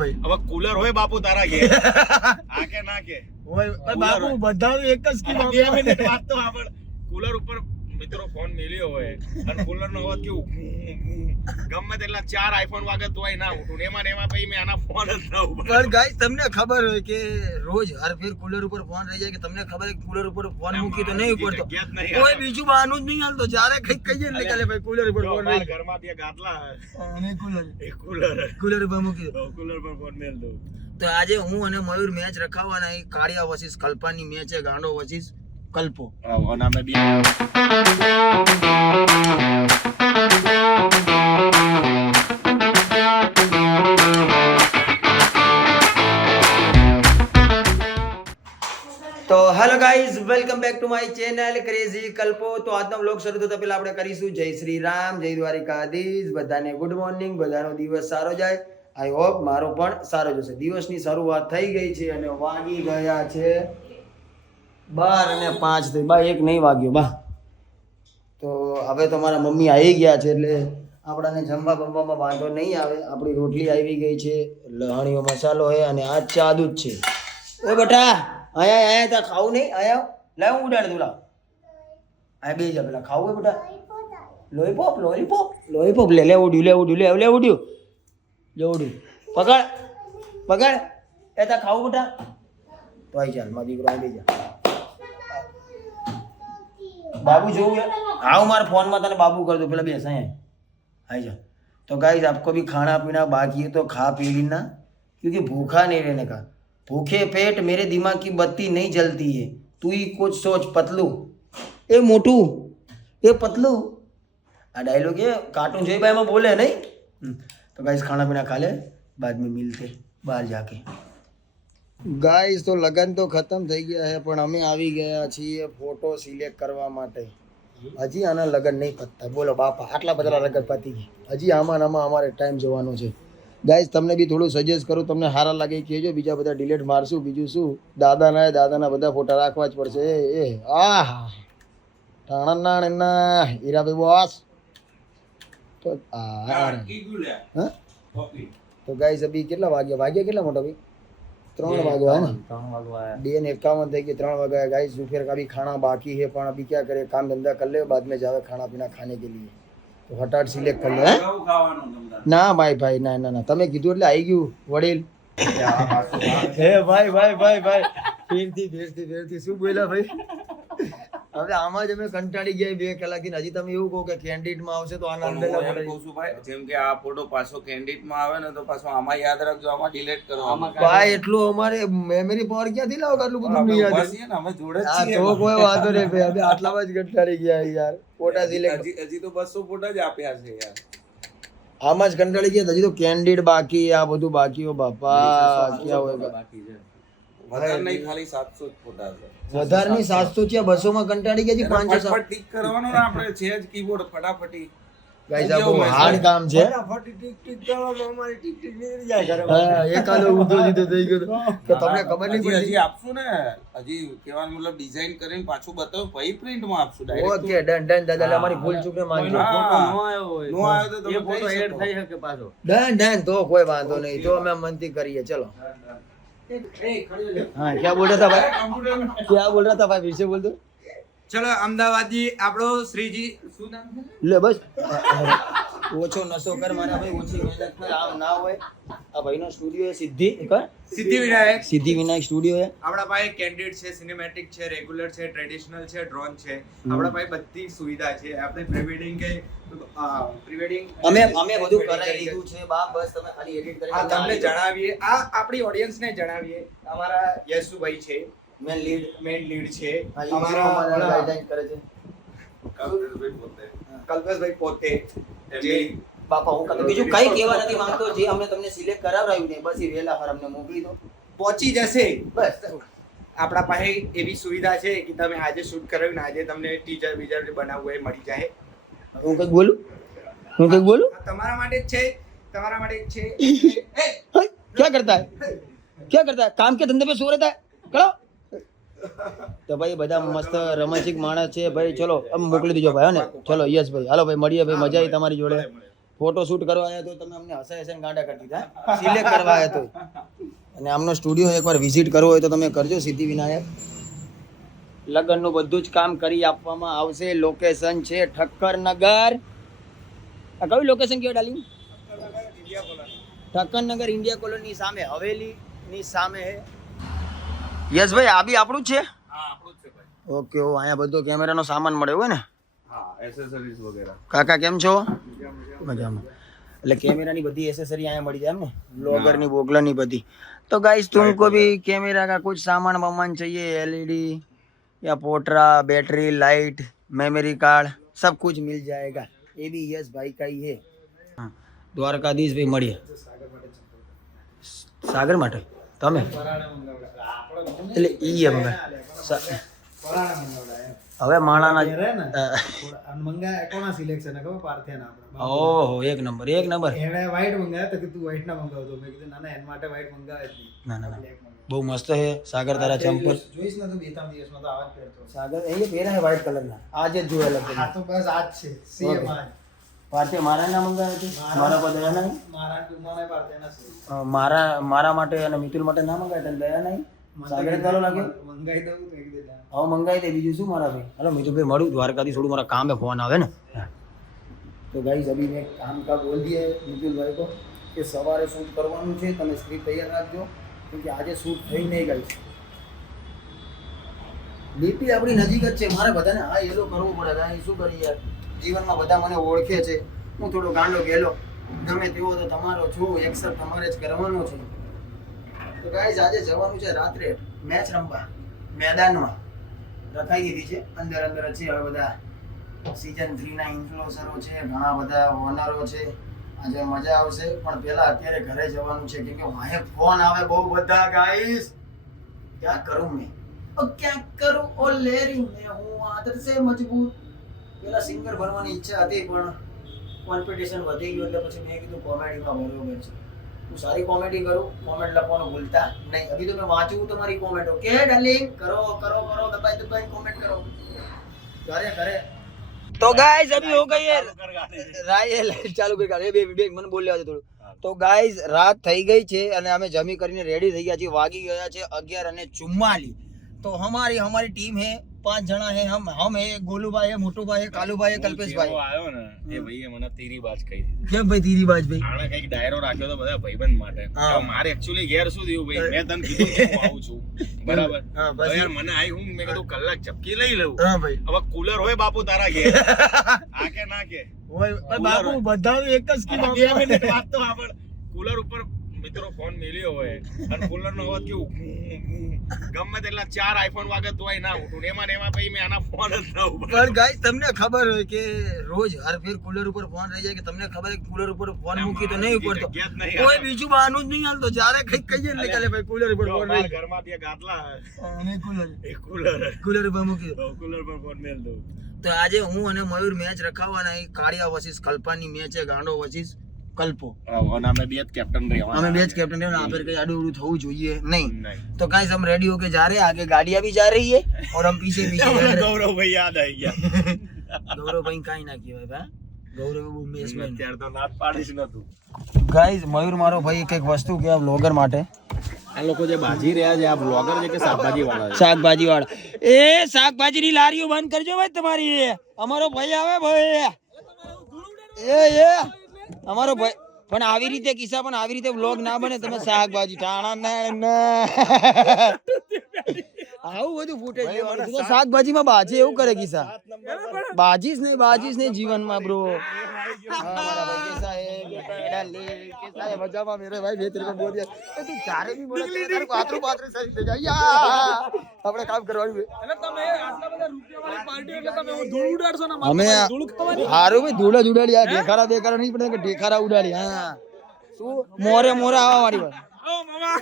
ભાઈ હવે કુલર હોય બાપુ તારા ઘેર આ કે ના કે હોય બાપુ બધાનું એક જ સ્કીમ 2 મિનિટ વાત તો સાંભળ. કુલર ઉપર મિત્રો ફોન મેલ્યો હોય અને કુલર નો અવાજ કેવું ગમે તેટલા 4 આઈફોન વાગે તોય ના ઉઠું એમાં ને એમાં પછી મેં આના ફોન જ ના ઉપાડ્યો. પણ ગાઈસ તમને ખબર હોય કે રોજ હર ફેર કુલર ઉપર ફોન રહી જાય કે તમને ખબર છે કુલર ઉપર ફોન મૂકી તો નહીં ઉપડતો કોઈ બીજું બહાનું જ નહીં હાલતો જ્યારે કંઈક કહીએ ને કાલે ભાઈ કુલર ઉપર ફોન રહી ઘરમાં બે ગાટલા અને કુલર કુલર ઉપર મૂકી દો કુલર પર ફોન મેલ દઉં. તો આજે હું અને મયુર મેચ રખાવવાના એ કાળિયા વર્સિસ કલ્પાની મેચ છે ગાંડો વર્સિસ કલ્પો. અને અમે બી તો hello guys welcome back to my channel crazy Kalpo. તો આજનો વ્લોગ શરૂ થતા પહેલા આપણે કરીશું જય શ્રી રામ, જય દ્વારિકાધીશ. બધાને ગુડ મોર્નિંગ, બધાનો દિવસ સારો જાય. આઈ હોપ મારો પણ સારો જશે. દિવસની શરૂઆત થઈ ગઈ છે અને વાગી ગયા છે 12:05 થઈ. બા એક નહીં વાગ્યો બા. તો હવે તો મારા મમ્મી આવી ગયા છે એટલે આપણાને જમવા બમવામાં વાંધો નહીં આવે. આપણી રોટલી આવી ગઈ છે, લહણીયો મસાલો છે અને આ ચા દૂધ છે. ઓ બેટા આયા આયા તા ખાવું નહીં આયા લાવ હું ઉડાડ દઉં લાવ આ બે જા પેલા ખાવું બેટા લોહીપોપ લે ઉડ્યું પકડ એ તા ખાવું બેટા તો આઈ ચાલ મારા દીકરો આવી જા बाबू जो आओ मारे फोन में तने बाबू कर दो पहले भी ऐसा है आई जा. तो गाइस आपको भी खाना पीना बाकी है तो खा पी लेना क्योंकि भूखा नहीं रहने का. भूखे पेट मेरे दिमाग की बत्ती नहीं जलती है. तू ही कुछ सोच पतलू ए मोटू ए पतलू आ डायलॉग ये कार्टून जो भाई में बोले नहीं. तो गाइस खाना पीना खा ले बाद में मिलते बाहर जाके. ગાઈસ તો લગન તો ખતમ થઈ ગયા છે પણ અમે આવી ગયા છીએ ફોટો સિલેક્ટ કરવા માટે. હજી આના લગન નહીં પતતા. બોલો બાપા આટલા બધા લગન પતી ગયા હજી આમાં અમારે ટાઈમ જોવાનો છે. ગાઈસ તમને બી થોડું સજેસ્ટ કરું, તમને સારા લાગે કહેજો. બીજા બધા ડિલીટ મારશું. બીજું શું દાદાના બધા ફોટા રાખવા જ પડશે. એ આહા ટાણા હીરાભાઈ બોસ તો તો ગાઈસ અભી કેટલા વાગ્યા કેટલા મોટા ભાઈ 3 વાગ્યા है ना 2:51 થઈ गए 3 वागा गाइस. दोपहर का भी खाना बाकी है પણ अभी क्या करे काम धंधा कर ले बाद में जावे खाना पीना खाने के लिए. तो फटाफट सिलेक्ट कर लो है ना भाई ના તમે કીધું એટલે આવી ગયું વડીલ. હે ભાઈ ફેરથી શું બોલ્યા ભાઈ. હવે આમાં જ અમે કંટાળી ગયા 2 કલાકથી. હજી તમે એવું કહો કે કેન્ડિડેટ માં આવશે તો આનંદ ભાઈ જેમ કે આ ફોટો પાછો કેન્ડિડેટ માં આવે ને તો પાછો આમાં યાદ રાખજો, આમાં ડિલીટ કરો. ભાઈ એટલું અમારે મેમરી પાવર ક્યાંથી લાવો આટલું બધું નહીં યાદ બસ ને અમે જોડે જ આ છીએ. તો કોઈ વાંધો નહીં ભાઈ. હવે આટલામાં જ કંટાળી ગયા યાર. ફોટા સિલેક્ટ હજી તો 200 ફોટા જ આપ્યા છે યાર. આમાં જ કંટાળી ગયા. હજી તો કેન્ડિડેટ બાકી, આ બધું બાકી. હો બાપા ક્યાં હોય બાકી છે. વધારે નહીં ખાલી 700 જ ફોટા છે. વધારે નહીં 700 છે 200 માં કંટાળી ગયા છે. 500 ફટાફટ ટીક કરવાનો ને આપણે છે જ કીબોર્ડ ફટાફટી. ગાઈસ આ બહુ હાર્ડ કામ છે. એકાદો ઊંધો સીધો થઈ ગયો તો તમને ખબર નહીં પડી. હજી આપશું ને હજી કહેવાનો મતલબ ડિઝાઇન કરીને પાછું બતાવો પછી પ્રિન્ટ માં આપશું ડાયરેક્ટ. ઓકે ડન દાદા અમારી ભૂલ ચૂકને માનજો. નો આવ્યો તો તમે ફોટો એડ થઈ શકે પાછો. ડન તો કોઈ વાંધો નહીં. તો અમે મનથી કરીએ. ચલો हाँ क्या बोल रहा था भाई फिर से बोल दो. चलो अमदावादी આપણો શ્રીજી શું નામ છે ले बस ઓછો નશો કર મારા ભાઈ, ઓછી મહેનત કર. આમ ના હોય. આ ભાઈનો સ્ટુડિયો છે સિદ્ધિ વિનાયક. સિદ્ધિ વિનાયક સ્ટુડિયો છે. આપણા પાસે કેન્ડિડ છે, સિનેમેટિક છે, રેગ્યુલર છે, ટ્રેડિશનલ છે, ડ્રોન છે. આપણા પાસે બધી સુવિધા છે. આપણે પ્રી વેડિંગ કે અમે બધું કરાવી લીધું છે બા. બસ તમે ખાલી એડિટ કરી આ તમને જણાવીએ, આ આપણી ઓડિયન્સને જણાવીએ. અમારા યશુભાઈ છે મેન લીડ મેઇન લીડ છે. અમારા ગાઈડલાઈન કરે છે કલ્પેશભાઈ પોતે જે બાપા. હું કદી બીજું કઈ કહેવા નથી માંગતો. જે અમે તમને સિલેક્ટ કરાવરાયું ને બસ એ વેલા હર અમને મોકલી દો. પહોંચી જશે. બસ આપણા પાસે એવી સુવિધા છે કે તમે આજે શૂટ કરાવ્યું ને આજે તમને ટીઝર બીજર બનાવવું હોય મળી જાય. હું કઈક બોલું તમારા માટે જ છે, તમારા માટે જ છે. क्या करता है काम के धंधे पे सो रहता है करो. તો ભાઈ બધા મસ્ત રમણીક માણસ છે ભાઈ. ચલો હવે મોકલી દીજો ભાઈ. ને ચલો યસ ભાઈ હાલો ભાઈ મળીએ ભાઈ. મજા આવી તમારી જોડે. ફોટો શૂટ કરવા આવ્યા તો તમે અમને હસાય હસાઈને ગાંડા કરી દીધા, સિલેક્ટ કરવા આવ્યા તો. અને આમનો સ્ટુડિયો એકવાર વિઝિટ કરવો હોય તો તમે કરજો સિદ્ધિવિનાયક. લગ્નનું બધું જ કામ કરી આપવામાં આવશે. લોકેશન છે ઠક્કરનગર. આ કયું લોકેશન કહેવાય ડાર્લિંગ? ઠક્કરનગર ઇન્ડિયા કોલોની સામે, હવેલીની સામે હે. યસ ભાઈ, આ બી આપણું જ છે? હા આપણું જ છે ભાઈ. ઓકે. ઓ અહીંયા બધો કેમેરાનો સામાન મળે હોય ને? હા એસેસરીઝ વગેરે. કાકા કેમ છો? મજામાં. એટલે કેમેરાની બધી એસેસરી અહીંયા મળી જાય એમ ને? બ્લોગરની બોગલરની બધી. तो गाइस तुमको भी कैमरा का कुछ सामान वामान चाहिए, एलईडी या पोटरा, बैटरी, लाइट, मेमोरी कार्ड, सब कुछ मिल जाएगा. ये भी यस भाई का ही है. हाँ, દ્વારકાધીશ ભાઈ મળીએ. સાગર માટે તમે એટલે ઈ એમ હવે માણાના મંગાયા કોના સિલેક્શન ખબર પાર્થિયાના આપણે. ઓહો એક નંબર એક નંબર. એણે વ્હાઈટ મંગાયા તો કે તું વ્હાઈટ ના મંગાવતો. મેં કીધું ના ના એના માટે વ્હાઈટ મંગાવે જ નહીં. ના ના બહુ મસ્ત હે સાગર તારા ચંપલ. જોઈશ ને તો 2-3 દિવસમાં તો આવા જ પહેરતો. સાગર એ પહેરા હે વ્હાઈટ કલરના. આજે જ જોયેલા હા તો બસ આ જ છે સેમ આ. પાર્થિયા મારા ના મંગાવ્યા છે મારા પર દયા નહીં. મારા ટુમાને પાર્થિયાના છે. મારા માટે અને મિતુલ માટે ના મંગાવ્યા તને દયા નહીં. સાગર ચાલો લાગ્યો મંગાઈ દઉં તો એક દે. હવે મંગાવી દે બીજું શું મારા ભાઈ. હલો મિતુભાઈ મળું દ્વારકાથી થોડું મારા काम है फोन आवे ना. तो गाइस अभी मैं काम का बोल दिया है मितुल भाई को कि सवारे शूट करवाનું છે, તમે સ્ક્રિપ્ટ તૈયાર રાખજો કેમ કે આજે શૂટ થઈ નહીં ગાઈસ. લીપી આપણી નજીક જ છે. મારે બધાને હા એલો કરવું પડે. ગાઈસ શું કરીએ યાર, જીવનમાં બધા મને ઓળખે છે. હું થોડો ગાંડો ગેલો ગમે તેવો તો તમારો છું, એક્સેપ્ટ તમારે જ કરવાનો છે. તો ગાઈસ આજે જવાનું છે રાત્રે મેચ રમવા મેદાનમાં. રખાઈ દીધી છે અંદર અંદર છે. હવે બધા સીઝન 3 ના ઇન્ફ્લુએન્સરો છે, ઘણા બધા ઓનરો છે. આજે મજા આવશે. પણ પહેલા અત્યારે ઘરે જવાનું છે કેમ કે વાહે ફોન આવે બહુ બધા ગાઈસ. ક્યાં કરું મેં ક્યાં કરું ઓ લેરી મેં હું આદત સે મજબૂત. પેલા સિંગર બનવાની ઈચ્છા હતી પણ કોમ્પિટિશન વધી ગયું એટલે પછી મેં કીધું કોમેડીમાં બરોબર છે. હું સારી કોમેડી કરું, કોમેન્ટ લખવાનું ભૂલતા નહીં. અભી તો મેં વાંચું તમારી કોમેન્ટ. ઓકે ડાર્લિંગ, કરો કરો કરો, દબાઈ દબાઈ કોમેન્ટ કરો. કરે કરે. તો ગાઈસ અભી હો ગઈ है રાય લાઈટ ચાલુ કરી કાઢે. બે મને બોલ લેવા દે થોડું. તો ગાઈસ રાત થઈ ગઈ છે અને અમે જમી કરીને રેડી થઈ ગયા છીએ. વાગી ગયા છે 11:44. तो हमारी टीम है 5 जना है. हम है गोलू भाई है, मोटू भाई है, कालू भाई है, कल्पेश भाई. આવ્યો ને એ ભાઈએ મને તેરી બાજ કહી દીધી. કેમ ભાઈ તીરી બાજ ભાઈ? આણે કઈક ડાયરો રાખ્યો તો બધા ભાઈબંધ માટે. હા. હવે મારે એકચ્યુઅલી ઘેર શું થયું ભાઈ, મેં તને કીધું કે હું આવું છું બરાબર. હા, બસ. હવે યાર મને આવી હું મેં કીધું કલાક ઝપકી લઈ લઉં. હા ભાઈ. હવે કુલર હોય બાપુ તારા ઘેર આ કે ના કે ઓય બાપુ બધાનું એક જ સ્કીમ. 2 મિનિટ વાત તો સાંભળ. કુલર ઉપર મિત્રો ફોન મેલ્યો હોય અને કુલર નો અવાજ કેવું ગમે તેટલા 4 આઈફોન વાગે તોય ના ઉઠું. એમાં ને એમાં પછી મેં આના ફોન જ ના ઉપાડ્યો. પણ ગાઈસ તમને ખબર હોય કે રોજ હર ફેર કુલર ઉપર ફોન રહી જાય કે તમને ખબર છે કુલર ઉપર ફોન મૂકી તો નહીં ઉપડતો. જગ્યા જ નહીં. કોઈ બીજું બહાનું જ નહીં હાલતો. જ્યારે કઈક કહીએ ને કાલે ભાઈ કુલર ઉપર જો ફોન મારા રહી ઘરમાં બે ગાદલા હે. અને કુલર કુલર ઉપર મૂકી દો. કુલર પર ફોન મેલ દઉં. તો આજે હું અને મયુર મેચ રખાવાના. કાળિયા વર્સિસ કલ્પાની મેચ છે. ગાંડો વર્સિસ કલ્પો. અને અમે બે જ કેપ્ટન રહ્યા. हमें बेच कैप्टन है ना, फिर कहीं आड़ू उड़ू थोड़ा જોઈએ નહીં. नहीं तो गाइस हम रेडी होके जा रहे हैं. आगे गाड़ियां भी जा रही है और हम पीछे पीछे जा रहे हैं. ગૌરવ ભાઈ યાદ આવી ગયા. गौरव भाई काई ना किया भाई. गौरव બહુ મેસ મેન. અત્યારે તો નાત પાડીશ નતું. ગાઈસ મયુર મારો ભાઈ એક વસ્તુ કે આ વ્લોગર માટે આ લોકો જે બાજી રહ્યા છે આ બ્લોગર છે કે શાકભાજી વાળા છે? શાકભાજી વાળા. એ શાકભાજી ની લારીઓ બંધ કરજો ભાઈ તમારી. અમારો ભાઈ આવે ભાઈ. એ અમારો ભાઈ પણ આવી રીતે કિસ્સા પણ આવી રીતે વ્લોગ ના બને. તમે શાકભાજી ટાણા આવું બધું ફૂટેજ લેવાનું. શાકભાજીમાં બાજી એવું કરે કિસ્સા. બાજીસ નહીં જીવનમાં બ્રો. हमारा भाई कैसा है डाले कैसा है मजा मेरे भाई मैं तेरे को बोल दिया तो तू चारे भी बोले तेरे पात्र सही से जा આપણે કામ કરવાનું છે. એટલે તમે આટલા બધા રૂપિયાવાળી પાર્ટી એટલે તમે ધૂળ ઉડાડશો ને અમે ધૂળ ખાવાની. હારું ભાઈ ધૂળ જ ઉડાડી. આ ઢેખારા નહીં પડે કે ઢેખારા ઉડાડી. હા શું મોરે આવા વાળી વાત. ઓ મામા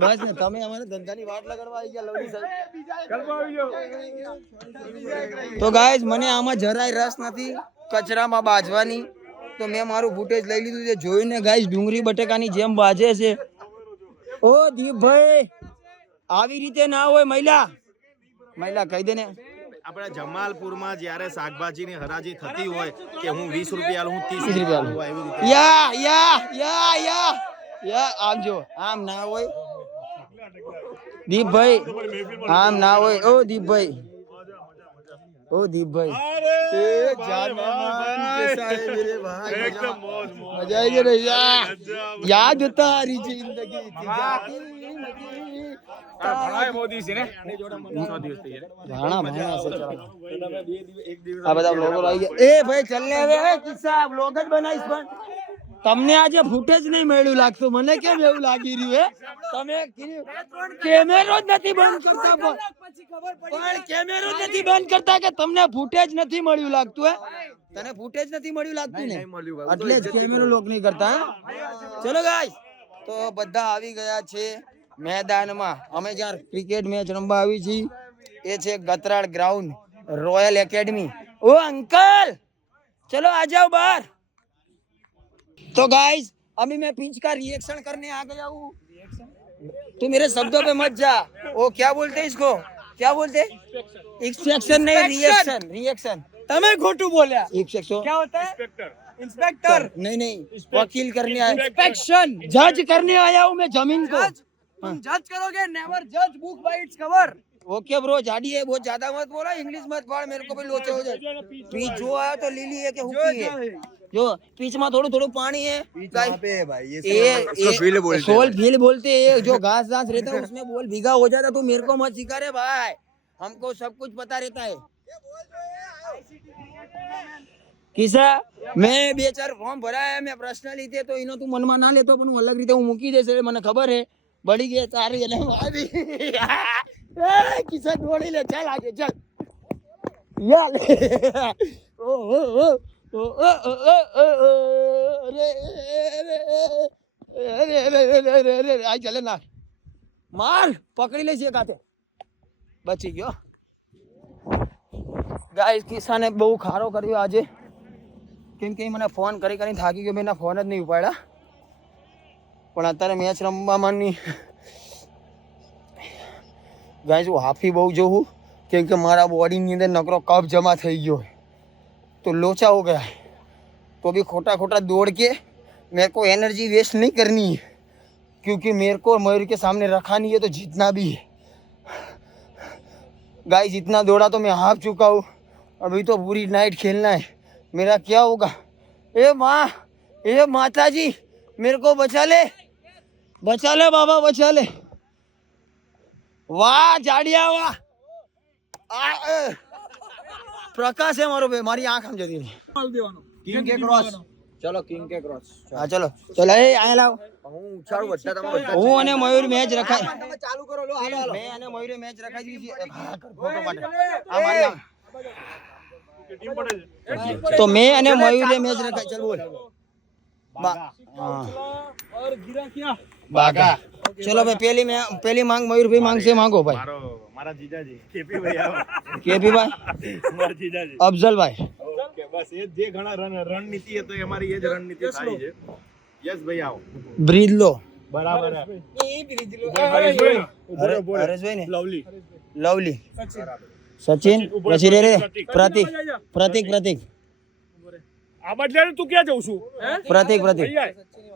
બસ ને તમે અમારે ધંધાની વાટ લગાડવા આવી ગયા લવલી સાહેબ. ગરબા આવી ગયો. તો ગાઈસ મને આમાં જરાય રસ નથી કચરામાં બાજવાની. તો મેં મારું ફૂટેજ લઈ લીધું છે. જોઈને ગાઈસ ડુંગળી બટેકાની જેમ બાજે છે. ઓ દીપભાઈ આવી રીતે ના હોય. મહિલા કહી દે ને આપણા જમાલપુરમાં જ્યારે શાકભાજીની હરાજી થતી હોય કે હું 20 રૂપિયા લઉં, હું 30 30 રૂપિયા રૂપિયા લઉં, એવી રીતે યા આમ જો આમ ના હોય દીપભાઈ, આમ ના હોય ઓ દીપભાઈ, ओ दीप भाई एकदम मौज मजा आई रे याद होता हरी जिंदगी थी जाती नहीं ભણાય મોદી છે ને भाणा भाणा से चला આ બધા લોકો આવી ગયા એ ભાઈ ચલને હવે કિસ્સા બ્લોગ જ બનાવીશ પણ તમને આજે ફૂટેજ નહીં મળ્યું લાગતું, મને કેમ એવું લાગી રહ્યું તમે કેમેરો જ નથી બંધ કરતા પણ કેમેરો જ નથી બંધ કરતા કે તમને ફૂટેજ નથી મળ્યું લાગતું તને ફૂટેજ નથી મળ્યું લાગતું ને એટલે જ કેમેરો લોક નહીં કરતા ચલો ગાઈસ તો બધા આવી ગયા છે મેદાનમાં. અમે જ્યાં ક્રિકેટ મેચ રમવા આવી છીએ એ છે ગતરાળ ગ્રાઉન્ડ रॉयल एकेडमी. ओ अंकल चलो आ जाओ बाहर. तो गाइस अभी मैं पिंच का रिएक्शन करने आ गया हूँ. तू मेरे शब्दों पे मत जा. वो क्या बोलते हैं इसको, क्या बोलते हैं? इंस्पेक्शन नहीं, रिएक्शन. रिएक्शन तमें खोटू बोला. इंस्पेक्शन क्या होता है? इंस्पेक्टर नहीं नहीं, वकील करने आया. इंस्पेक्शन जज करने आया हूँ मैं जमीन को. तुम जज करोगे, नेवर जज book by its cover. Okay bro, जाडी है, बहुत ज्यादा मत बोला, इंग्लिश मत पढ़, मेरे को भी लोचे हो जाए. पीच जो आया तो लीली है कि हुक्की है. जो पीच में थोड़ा थोड़ा पानी है सोल फील बोलते हैं. जो घास घास रहता है उसमें बोल भीगा हो जाता. तो मेरे को मत सिखा रे भाई, हमको सब कुछ पता रहता है. किसा मैं 2-4 फॉर्म भरा है, मैं पर्सनली थे तो इनो तू मन में ना लेतो पण अलग रीते હું મૂકી દેશે, મને ખબર है. બળી ગઈ તારી એટલે મારી કિસા દોડી લે. ચાલ આગે ચાલ યાર. ઓ ઓ ઓ ઓ અરે આ ચાલે ના માર પકડી લે છે કાતે. બચી ગયો. ગાઈસ કિસાને બહુ ખારો કર્યો આજે, કેમ કે મને ફોન કરી કરીને થાકી ગયો, મેં ફોન જ નહીં ઉપાડ્યા. પણ અત્યારે મેચ રમવામાં નહીં. ગાઈસ હું હાફી બહુ જોઉં, કેમ કે મારા બોડીની અંદર નકરો કફ જમા થઈ ગયો तो लोचा हो गया है. तो अभी खोटा खोटा दौड़ के मेरे को एनर्जी वेस्ट नहीं करनी है, क्योंकि मेरे को मयूर के सामने रखा नहीं है तो जीतना भी है. गाइस जितना दौड़ा तो मैं हाफ चुका हूँ, अभी तो पूरी नाइट खेलना है. मेरा क्या होगा? ए माँ, ए माता जी मेरे को बचा ले बाबा, बचा ले. वाह जाड़िया वाह. प्रकाश है मारो भाई, मारी आंख हम जती नहीं. કિંગ કે ક્રોસ. ચલો કિંગ કે ક્રોસ. હા ચલો ચલો એ આયા લાવ. હું ઉછાળું બધા તમે હું અને મયુર મેચ રખાય. તમે ચાલુ કરો લો. હાલો હાલો. મેં અને મયુરે મેચ રખાઈ દીધી છે. હા, ફોટો માટે આ મારી આંખ. તો મેં અને મયુરે મેચ રખાઈ. ચલ બોલ और गिरा क्या? बागा. चलो भाई पहली मांग मयूर भाई मांग से मांगो भाई. મારા જીજાજી કેપી ભાઈ આવો. केपी भाई, મારા જીજાજી. अफजल भाई. ઓકે બસ એ જે ઘણા રણનીતિ છે તો અમારી એ જ રણનીતિ થાય છે. યસ ભાઈ આવો. ब्रीद लो. બરાબર છે. हरेश भाई ने લવલી लवली सचिन પછી રે प्रतीक प्रतीक આ બદલે તું ક્યાં જઉં છું? प्रतीक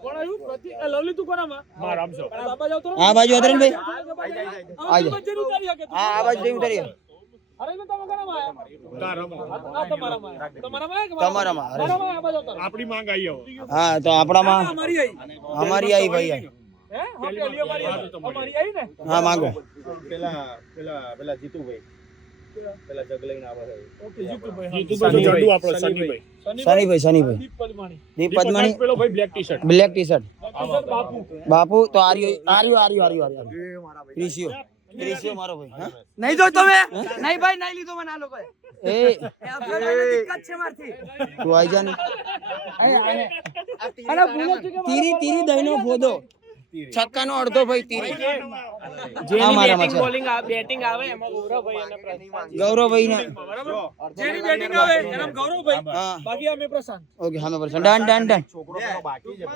કોણ આવ્યું? પ્રતિક લવલી તું કોનામાં? માર આમસો. બાબા જાવ તો આ બાજુ અતરન ભાઈ આ બચ્ચે ઉતારી શકે. આ બાજુ જઈ ઉતરી. અરે તો તમે કોનામાં આયા? તારામાં. આ તમારામાં આયા. તમારામાં આયા કે તમારામાં મારામાં આ બાજુ ઉતારો. આપણી માંગ આવી આવો. હા તો આપણામાં અમારી આવી. हमारी आई भाई आई. હે હા પેલી અમારી અમારી આવી ને. हाँ मांगो. પેલા જીતુભાઈ પેલા જગ લઈને આવે છે. ઓકે જીતુભાઈ. જીતુભાઈ જડુ આપણો સનીભાઈ. सनी भाई દીપ પદમાણી. दीप पद्मणी પેલો ભાઈ black tea shirt. Black T shirt બાપુ. बापू तो आर्यो ऋषियो मारो भाई. हाँ નહીં જો તમે નહીં ભાઈ નહીં લીધો મને આ લોકોએ. ए દિક્કત છે મારથી. तू आई जा ने અરે ભૂલો છે કે तीरी दहीनो खोदो छक्का नो अर्धो भाई तीरी જેની મારામાં બેટિંગ છે. બોલિંગ બેટિંગ આવે એમાં ગૌરવભાઈ અને પ્રશાંત ગૌરવભાઈ ને બરાબર જેની બેટિંગ આવે એના ગૌરવભાઈ હા બાકી અમે પ્રશાંત ઓકે હા મેં ડન ડન ડન છોકરો પેલો બાકી છે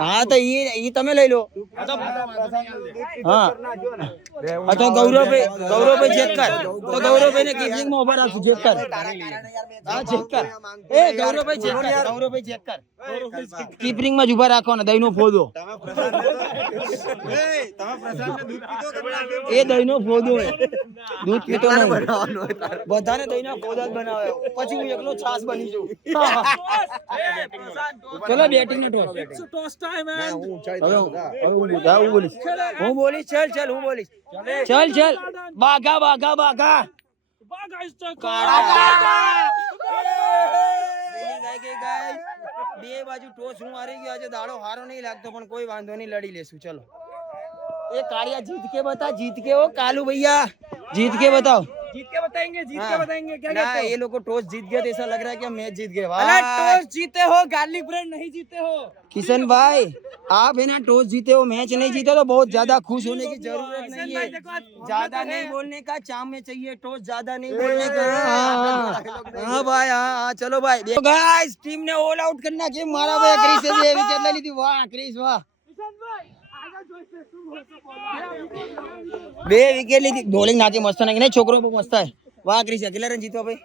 હા તો ઈ તમે લઈ લો હા હા તો ગૌરવભાઈ ચેક કર તો ગૌરવભાઈ ને કીપિંગ માં ઉભા રાખું ચેક કર હા ચેક કર એ ગૌરવભાઈ ચેક કર કીપિંગ માં જ ઉભા રાખો ને દહીંનો ફોદો એ દહીંનો ફોદો હે દૂધ પીતો નહીં બધાને દહીંના ફોદા જ બનાવે પછી હું એકલો છાસ બની જઉં ચલો બેટિંગ નો ટોસ ટોસ ટાઈમ હવે હું બોલીશ ચલ હું બોલીશ ચલ બાઘા બાઘા બાઘા બે બાજુ ટોસ હું હારી ગયો આજે દાડો હારો નહીં લાગતો પણ કોઈ વાંધો નહીં લડી લેશું ચલો એ કાળિયા જીત के हो कालू भैया जीत के बताओ जीत के बताएंगे क्या ना कहते ये लोग को टॉस जीत गया तो ऐसा लग रहा है कि हम मैच जीत गए हो टॉस जीते हो गार्लिक ब्रेड नहीं जीते हो किशन भाई आप है ना टॉस जीते हो मैच नहीं जीते तो बहुत ज्यादा खुश होने की जरूरत नहीं है ज्यादा नहीं बोलने का चाम में चाहिए टॉस ज्यादा नहीं बोलने का हाँ भाई हाँ चलो भाई गाइस टीम ने ऑल आउट करना के मारा भाई क्रिस से ये विकेट ले ली थी वाह क्रिस वाह બે વિકેટ લીધી બોલિંગ નાખી મસ્ત નાખી નહીં છોકરો બહુ મસ્ત હે વાહ ક્રિસ કેટલા રન જીતવા ભાઈ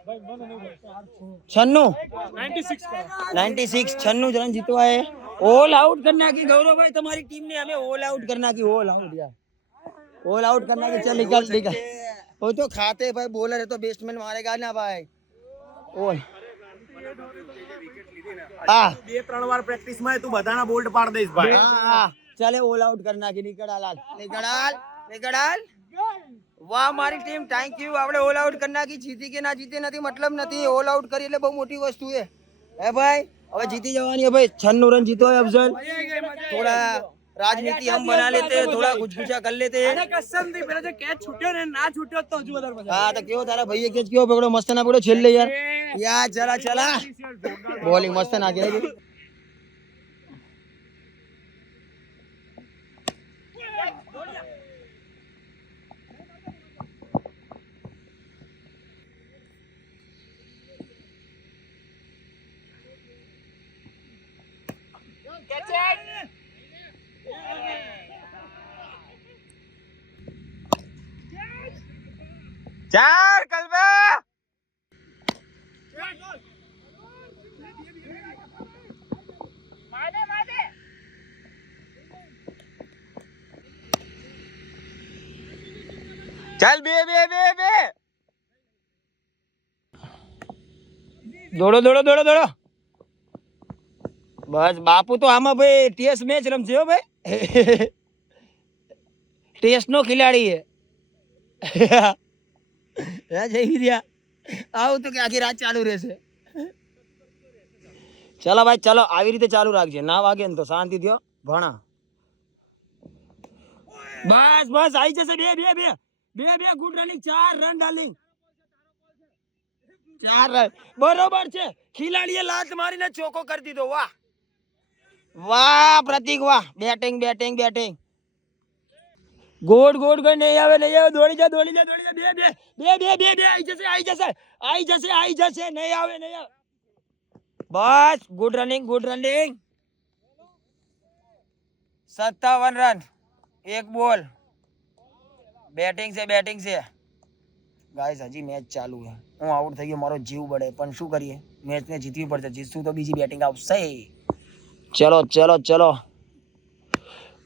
96 रन जीतवा है ऑल आउट करना की गौरव भाई तुम्हारी टीम ने हमें ऑल आउट करना की ऑल आउट यार ऑल आउट करना की चल निकल वो तो खाते भाई बॉलर है तो बैट्समैन मारेगा ना भाई ऑल हाँ 2-3 વાર પ્રેક્ટિસ માં તું બધાના બોલ્ડ પાડ દઈશ ભાઈ हाँ चले ऑल आउट करना की निकड़ाल वाह हमारी टीम थैंक यू આપણે ઓલ આઉટ કરના की જીતી કે ના જીતે નથી મતલબ નથી ઓલ આઉટ કરી એટલે બહુ મોટી વસ્તુ છે હે ભાઈ હવે જીતી જવાની है भाई 96 रन जीतो है अफजल थोड़ा राजनीति हम बना लेते हैं थोड़ा गुजगुजा कर लेते हैं कसम थी પેલો જે કેચ છૂટ્યો ને ના છૂટ્યો તો હજુ વધારે મજા हाँ तो क्यों तारा भैया केच क्यों पकड़ो मस्त ना पकड़ो छेल ले यार चला बॉलिंग मस्त ना के ચાર કલબા ચાલ બે દોડો બસ બાપુ તો આમાં ભાઈ ટેસ્ટ મેચ રમશે હો ભાઈ ટેસ્ટ નો ખિલાડી હે જઈ રહ્યા આવું તો કે આખી રાત ચાલુ રહેશે ચલો ભાઈ ચલો આવી રીતે ચાલુ રાખજે ના વાગે ને તો શાંતિ થયો ભણા બસ આવી જશે બે good running 4 run darling 4 run બરોબર છે ખિલાડીએ લાત મારીને ચોકો કરી દીધો વાહ પ્રતીક વાહ બેટિંગ ગોડ ગઈ નહીં આવે દોડી જા બે આવી જશે નહીં આવે બસ ગુડ રનિંગ 57 રન એક બોલ બેટિંગ છે ગાઈસ હજી મેચ ચાલુ છે હું આઉટ થઈ ગયો મારો જીવ બળે પણ શું કરીએ મેચ ને જીતવી પડશે જીતશું તો બીજી બેટિંગ આવશે ચલો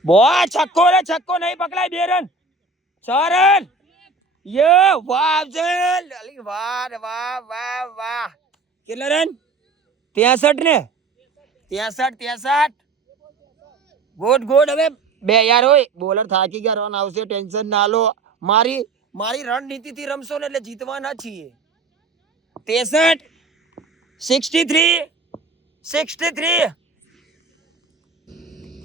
બોય છક્કો નહીં પકડાય 2 રન 6 રન યે વાહ અફઝલ અલી વાહ કેટલા રન 63 ને 63 ગુડ હવે બે યાર હોય બોલર થાકી ગયા રન આવશે ટેન્શન ના લો મારી રણનીતિ થી રમશો ને એટલે જીતવાના છીએ 63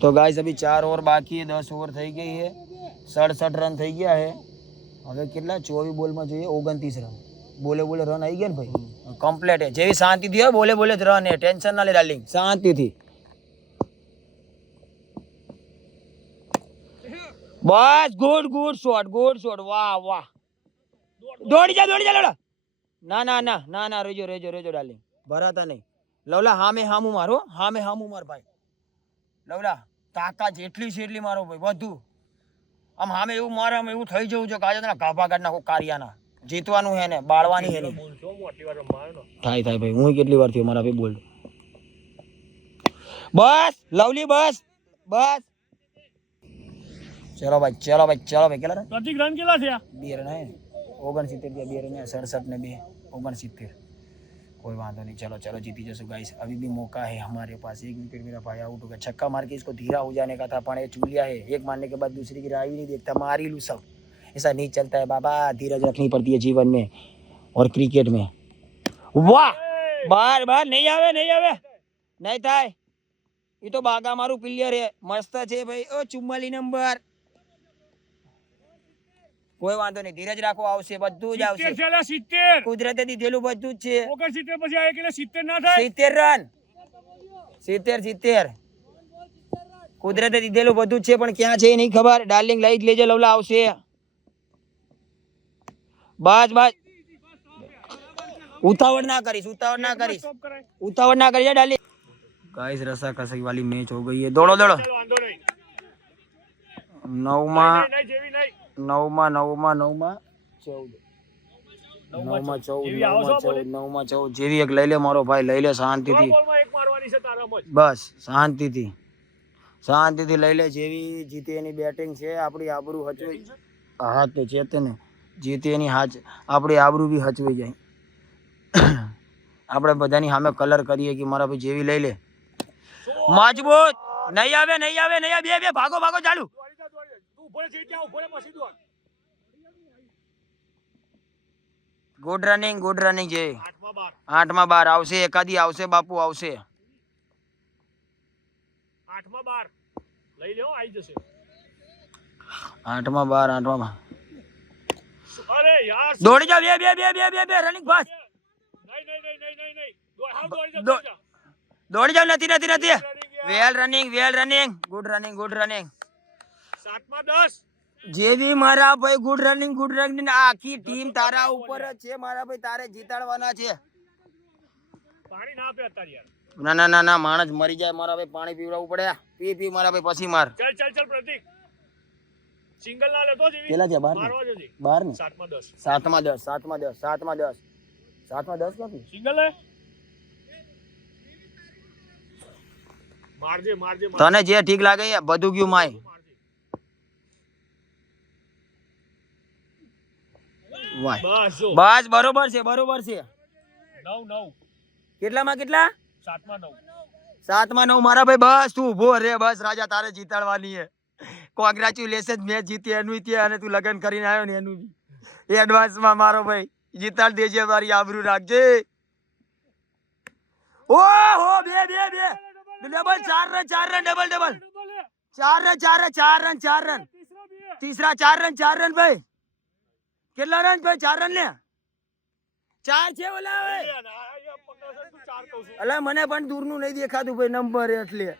तो गाइस अभी 4 ओवर बाकी है 10 ओवर થઈ ગઈ है 67 રન થઈ ગયા है હવે કેટલા 24 બોલ માં જોઈએ 29 રન બોલે રન આવી ગયા ને ભાઈ કમ્પ્લીટ है જેવી શાંતિ થી બોલે રન है ટેન્શન ના લે ડાર્લિંગ શાંતિ થી બસ ગુડ શોટ વાહ વાહ દોડી જા લવલા ના ના ના ના ના રેજો ડાર્લિંગ ભરાતા નહીં લવલા હામે હામું માર ભાઈ લવલા તાકાત જેટલી છે એટલી મારો ભાઈ બધું આમ હામે એવું મારે આમ એવું થઈ જવું છે કે આજે તને ગાભા કાઢ નાખો કારિયાના જીતવાનું હે ને બાળવાની હે ને થાય ભાઈ હું કેટલી વાર થયો મારા ભાઈ બોલ બસ લવલી બસ ચલો ભાઈ કેટલા પ્રતિક રન કેટલા થયા? 2 રન હે 69 2 રન 67 ને 2 69 कोई बात नहीं चलो जीती जैसे गाइस अभी भी मौका है हमारे पास एक विकेट मेरा भाई आउट हो गया छक्का मार के इसको धीरा हो जाने का था पण ये चूलिया है एक मारने के बाद दूसरी की राह भी नहीं देखता मार ही लूं सब ऐसा नहीं चलता है बाबा धीरज रखनी पड़ती है जीवन में और क्रिकेट में वाह बार नहीं आवे नहीं થાય ये तो बागा मारू प्लेयर है मस्त છે ભાઈ ओ 44 નંબર કોઈ વાંધો નહીં ધીરજ રાખો આવશે બધું જ આવશે 70 કુદરતે દીધેલું બધું જ છે 69 પછી આ એટલે 70 ના થાય 70 રન 70 કુદરતે દીધેલું બધું જ છે પણ ક્યાં છે એ નહીં ખબર ડાર્લિંગ લઈ જ લેજે લવલા આવશે બસ ઉતાવળ ના કરીશ ડાર્લિંગ गाइस रसा कसी वाली मैच हो गई है दौड़ो વાંધો નહીં 9 માં નહીં જેવી નહીં 9 માં 14 જેવી એક લઈ લે મારો ભાઈ લઈ લે શાંતિથી બોલમાં એક મારવાની છે તારામાં જ. બસ શાંતિથી લઈ લે જેવી જીતે એની બેટિંગ છે આપણી આબરૂ હચવી હા તે ચેતે ને જીતે એની આપણી આબરૂ બી હચવી જાય આપણે બધાની સામે કલર કરીએ કે મારા ભાઈ જેવી લઈ લે મજબૂત નહીં આવે બે ભાગો ચાલુ દોડી જા. તું ઉભો રહે, સીટ જા, ઉભો રહે, પછી દોડ. ગુડ રનિંગ છે 8 માં 12 8 માં 12 આવશે એકાદી આવશે બાપુ આવશે 8 માં 12 લઈ લેવો આવી જશે 8 માં 12 અરે યાર દોડી જા બે રનિંગ ફાસ્ટ નહીં દોડ હાવ દોડી જા, દો- દોડી જા. દોડી જાવ નથી Running યાર. વેલ રનિંગ ગુડ રનિંગ 7 માં 10 જેવી મારા ભાઈ ગુડ રનિંગ આખી ટીમ તારા ઉપર જ છે મારા ભાઈ તારે જીતાડવાના છે પાણી ના આપે અત્યારે યાર. ના માણસ મરી જાય મારા ભાઈ પાણી પીવડાવવું પડે પી મારા ભાઈ પછી માર ચાલ પ્રતિક સિંગલ ના લેતો જેવી પેલા છે 12 મારવા જોજે 12 ને 7 માં 10 7 માં 10 ક્યાંથી સિંગલ લે મારજે તને જે ઠીક લાગે એ બધું ગયું માય વાહ બસ જો બસ બરોબર છે 9 કેટલા 7 માં 9 7 માં 9 મારા ભાઈ બસ તું ઉભો રે બસ રાજા તારે જીતાડવાની હે કોંગ્રેચ્યુલેશન મેચ જીતી એનું તે અને તું લગન કરીને આવ્યો ને એનું બી એડવાન્સ માં મારો ભાઈ જીતાડ દેજે મારી આબરૂ રાખજે ઓહો બે ડબલ 4 રન ડબલ 4 રન तीसरा 4 रन भाई કેટલા રન ભાઈ 4 રન ને 4 છે ઓલા ભાઈ અલા મને પણ દૂરનું નહીં દેખાતું ભાઈ નંબર એટલે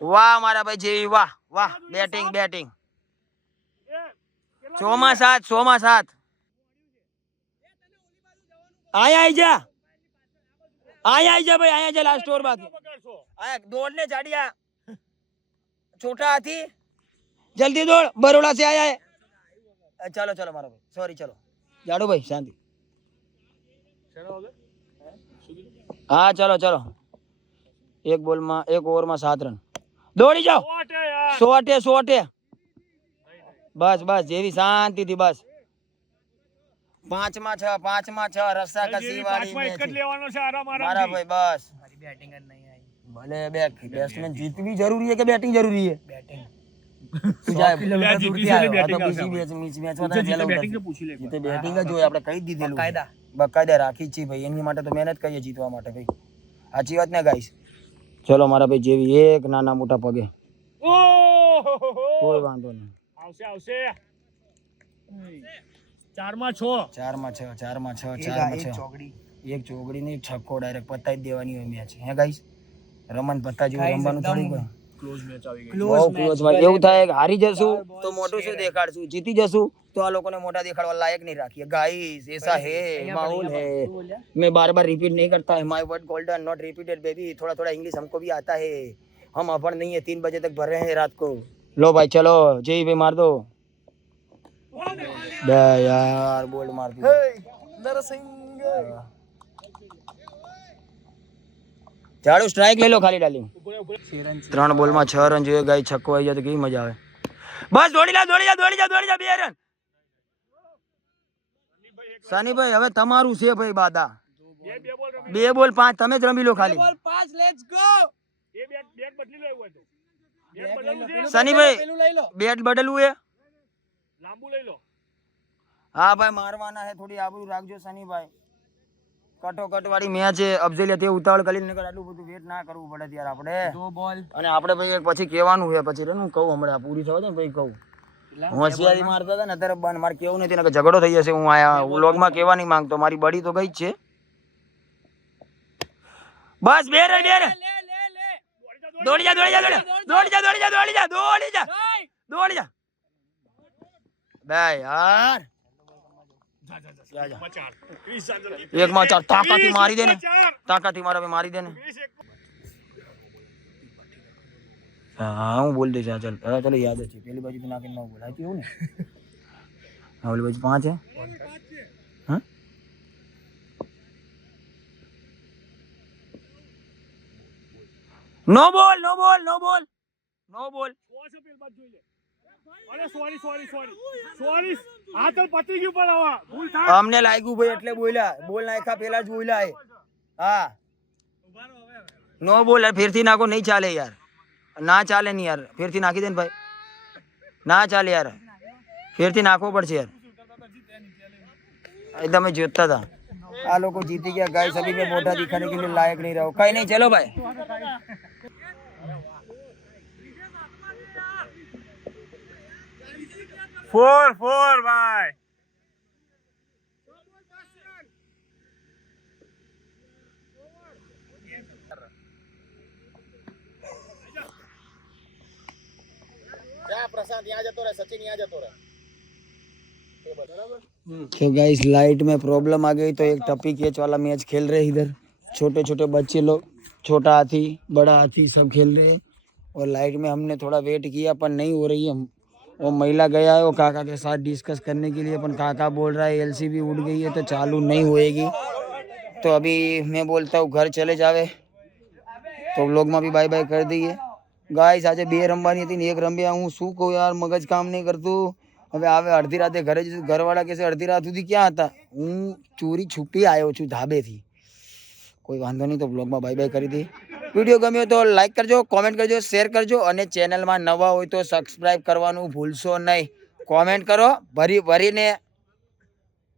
વાહ મારા ભાઈ જેવી વાહ બેટિંગ 6 માં 7 આયા આઈ જા ભાઈ આયા જા લાસ્ટ ઓવર બાકી આયા દોડ ने जाड़िया छोटा हाथी जल्दी दौड़ बरोड़ा से आया है चलो मारो भाई सॉरी चलो जाड़ो भाई शांति हाँ चलो एक ओवर में 7 रन दौड़ी जाओ 100 बस जेवी शांति थी बस 5 માં 6 રસ્સા કસી વાળી મેચ મારા ભાઈ બસ બેટિંગ જ નહીં આવી ભલે બેટ્સમેન જીતવી જરૂરી છે કે બેટિંગ જરૂરી છે બેટિંગ તું જાય બેટિંગ જ જોઈએ આપણે કહી દીધેલું બકાયદા રાખી છે ભાઈ એની માટે તો મહેનત કરીએ જીતવા માટે ભાઈ સાચી વાત ને ગાઈસ ચલો મારા ભાઈ જેવી એક નાના મોટા પગે કોઈ વાંધો નહીં આવશે 4 માં 6 એક ચોગડી ને એક છક્કો ડાયરેક્ટ પતાઈ જ દેવાની હોય મેચ હે ગાઈસ રમન પત્તા જેવું રમવાનું થોડું ક્લોઝ મેચ આવી ગઈ બહુ close match. એવું થાય કે હારી જશું તો મોટું શું દેખાડશું, જીતી જશું તો આ લોકોને મોટા દેખાડવા લાયક नहीं રાખીએ. गाइस ऐसा है माहौल है. मैं बार बार रिपीट नहीं करता है. My word golden not repeated baby. थोड़ा थोड़ा इंग्लिश हमको भी आता है. हम अफड़ नहीं है. 3 बजे तक भर रहे हैं रात को. लो भाई चलो जय भाई मार दो. बे यार बोल्ड मार दी. ચાલો સ્ટ્રાઇક લઈ લો ખાલી ડાલી. 3 બોલમાં 6 રન જોઈએ ગાઈ. છક્કો આવી જાય તો કેવી મજા આવે. બસ દોડી જા બે રન. સનીભાઈ હવે તમારું છે ભાઈ બાદા. 2 બોલ 5 તમે જ રમી લો ખાલી. સનીભાઈ બેટ બદલવું હે. હા ભાઈ મારવાના હે. થોડી આબરૂ રાખજો સનીભાઈ. કટોકટ વાળી મેચ છે. અફઝલ તે ઉતાવળ કરીને નકર આટલું બધું વેટ ના કરવું પડે યાર આપણે. અને આપણે ભાઈ પછી કહેવાનું છે પછી હું કહું હમણાં પૂરી થવા દે ને ભાઈ કહું. હોશિયારી મારતા હતા ને અત્યારે બંધ. મારે કેવું નથી ને ઝઘડો થઈ જશે. હું આયા વ્લોગમાં કહેવા નહીં માંગતો. મારી બડી તો ગઈ જ છે. બસ બે રન દોડી જા બે યાર. એક માં 4 તાકાથી મારી દે ને. તાકાથી મારી દે ને. હા હું બોલ દઈશ. ચાલ ચલો યાદ છે. પેલી બાજુ નાખીને ન બોલાય કેવું ને. હા ઓલી બાજુ 5 છે. હા નો બોલ. અમને લાગ્યું ભાઈ એટલે બોલ્યા. બોલ નાખ્યા પેલા જ બોલ્યા. હા નો બોલ. ફેરથી નાખો. નહીં ચાલે યાર. ના ચાલે નહીં યાર. ફેરથી નાખી દે ને ભાઈ. ના ચાલે યાર. ફેરથી નાખવો પડશે યાર. एकदम जीतता था. આ લોકો જીતી ગયા ગાઈસ. अभी मैं मोटा दिखाने के लिए लायक नहीं रहा. कहीं नहीं. चलो भाई. फोर भाई. प्रशांत यहाँ जातो रहे. सचिन यहाँ जातो रहे. तो गाइस लाइट में प्रॉब्लम आ गई तो एक टप्पी कैच वाला मैच खेल रहे इधर. छोटे छोटे बच्चे लोग, छोटा हाथी बड़ा हाथी सब खेल रहे हैं. और लाइट में हमने थोड़ा वेट किया पर नहीं हो रही है. वो महिला गया है वो काका के साथ डिस्कस करने के लिए. अपन काका बोल रहा है एलसीबी उड़ गई है तो चालू नहीं होएगी. तो अभी मैं बोलता हूँ घर चले जावे. तो व्लॉग में भी बाय बाय कर दઈએ ગાઈસ. આજે 2 રમવાની હતી ને 1 રમ્યા. હું શું કહું યાર, મગજ કામ નહીં કરતું. હવે આવે અડધી રાતે ઘરે જઈશું. ઘરવાળા કહેશે અડધી રાત સુધી ક્યાં હતા. હું ચોરી છુપી આવ્યો છું ધાબેથી. કોઈ વાંધો નહીં. તો બ્લોગમાં બાય બાય કરી દઈએ. વિડીયો ગમ્યો તો લાઈક કરજો, કોમેન્ટ કરજો, શેર કરજો. અને ચેનલમાં નવા હોય તો સબસ્ક્રાઈબ કરવાનું ભૂલશો નહીં. કોમેન્ટ કરો ભરીને.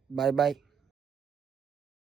Bye bye.